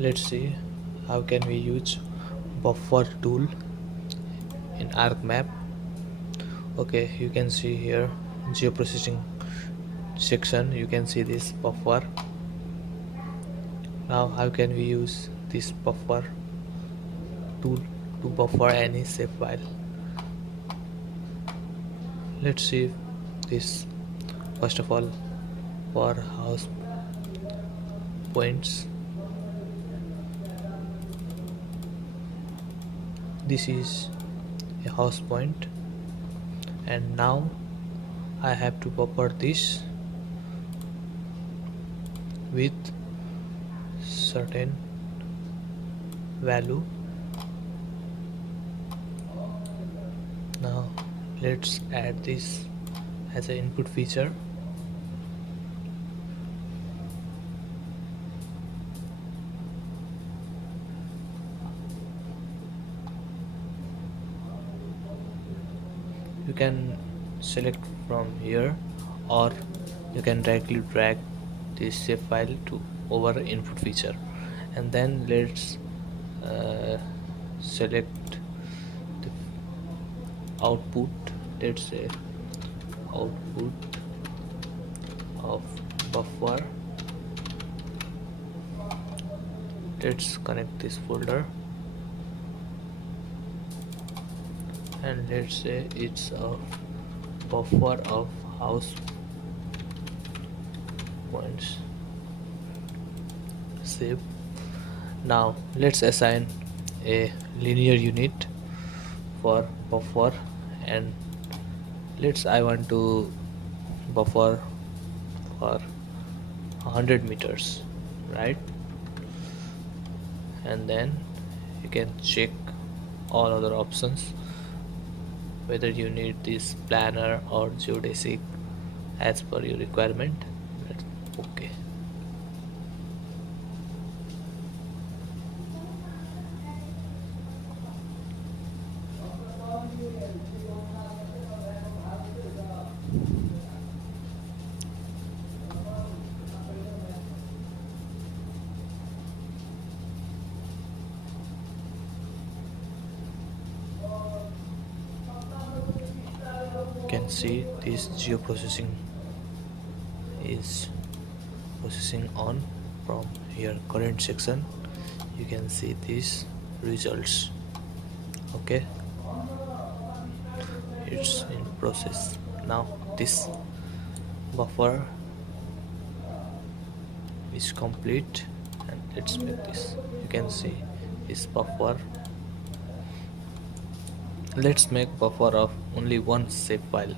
Let's see how can we use buffer tool in Arcmap. Okay, you can see here geoprocessing section, you can see this buffer. Now how can we use this buffer tool to buffer any shape file? Let's see this. First of all, for house points, this is a house point, and now I have to buffer this with certain value. Now let's add this as an input feature. You can select from here, or you can directly drag this shape file to over input feature, and then let's select the output. Let's say output of buffer. Let's connect this folder, and let's say it's a buffer of house points. Save. Now let's assign a linear unit for buffer, and I want to buffer for 100 meters, right? And then you can check all other options, whether you need this planner or geodesic as per your requirement. Okay. You can see this geoprocessing is processing on from here current section. You can see these results. Okay, it's in process. Now this buffer is complete, and let's make this. You can see this buffer. Let's make buffer of only one shape file.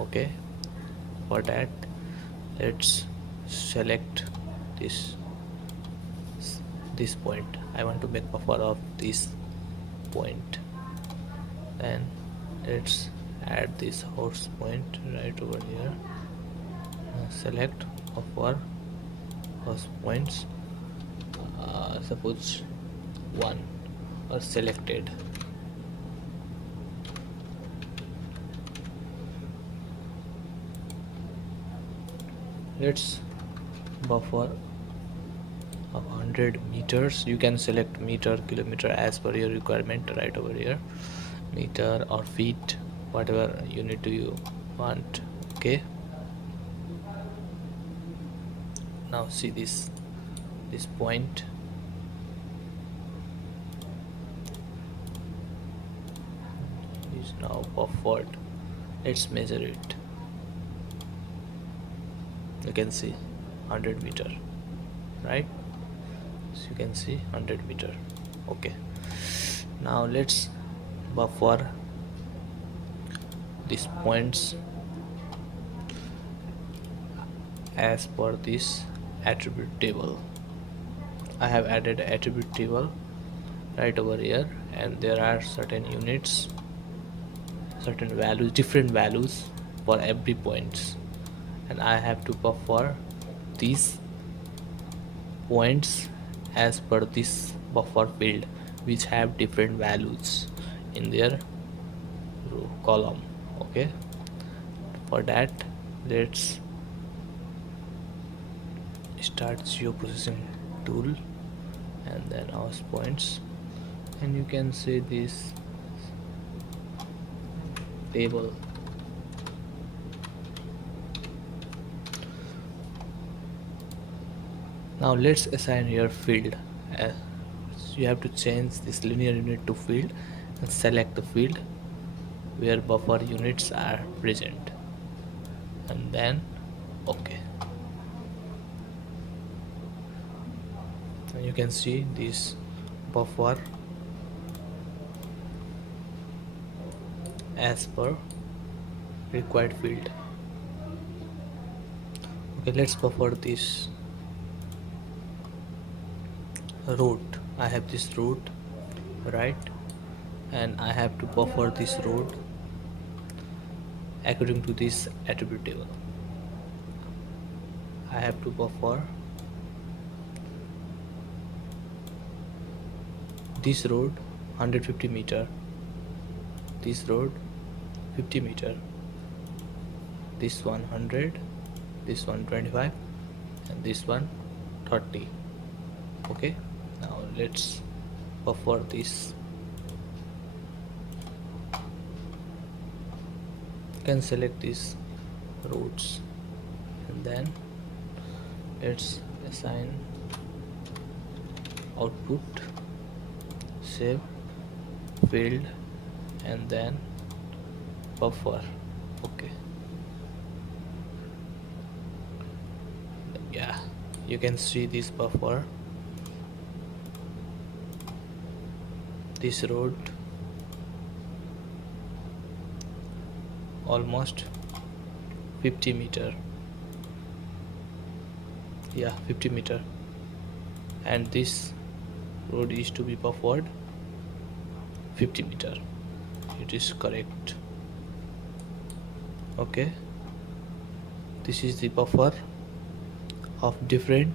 Okay, for that let's select this point. I want to make buffer of this point. Then let's add this host point right over here. Select buffer host points, suppose one, or selected. Let's buffer of 100 meters. You can select meter, kilometer as per your requirement right over here, meter or feet, whatever unit do you want. Okay, now see this point is now buffered. Let's measure it. You can see 100 meter, right? So you can see 100 meter. Okay, now let's buffer these points as per this attribute table. I have added attribute table right over here, and there are certain units, certain values, different values for every points, and I have to buffer these points as per this buffer field, which have different values in their row column. Okay, for that let's start geoprocessing tool, and then house points, and you can see this table. Now let's assign your field. uh, you have to change this linear unit to field and select the field where buffer units are present, and then OK. And you can see this buffer as per required field. Okay, let's buffer this road. I have this road, right, and I have to buffer this road according to this attribute table. I have to buffer this road 150 meter, this road 50 meter, this 100, this 125, and this one 30. Okay, now let's buffer this. You can select these roads, and then let's assign output, save field, and then buffer. Okay, yeah, you can see this buffer, this road almost 50 meter, yeah, 50 meter, and this road is to be buffered 50 meter. It is correct. Okay, this is the buffer of different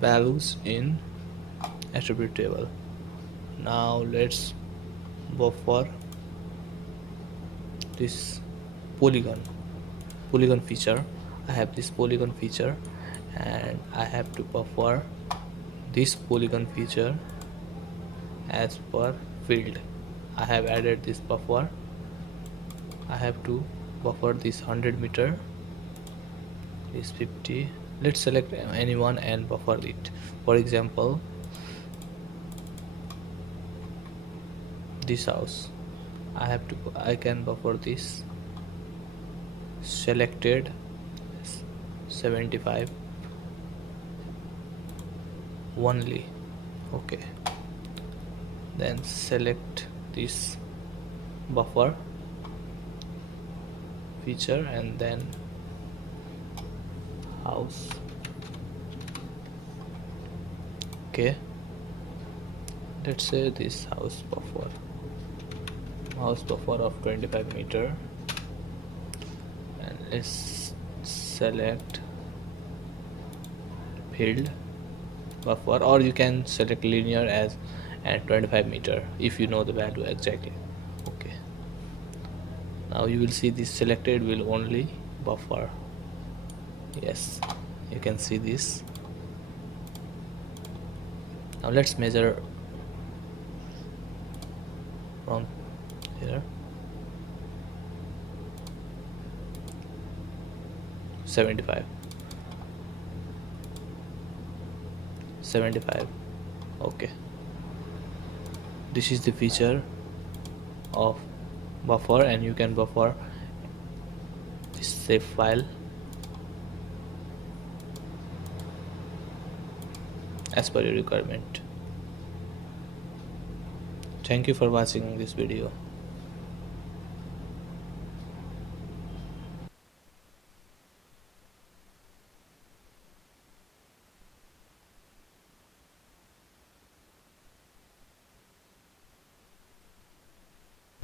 values in attribute table. Now let's buffer this polygon feature. I have this polygon feature, and I have to buffer this polygon feature as per field. I have added this buffer. I have to buffer this 100 meter, this 50. Let's select any one and buffer it. For example, this house, I can buffer this selected 75 only. Okay, then select this buffer feature, and then house. Okay, let's say this house buffer of 25 meter, and let's select field buffer, or you can select linear as at 25 meter if you know the value exactly. Okay, now you will see this selected will only buffer. Yes, you can see this. Now let's measure from here. 75. Okay, this is the feature of buffer, and you can buffer this save file as per your requirement. Thank you for watching this video.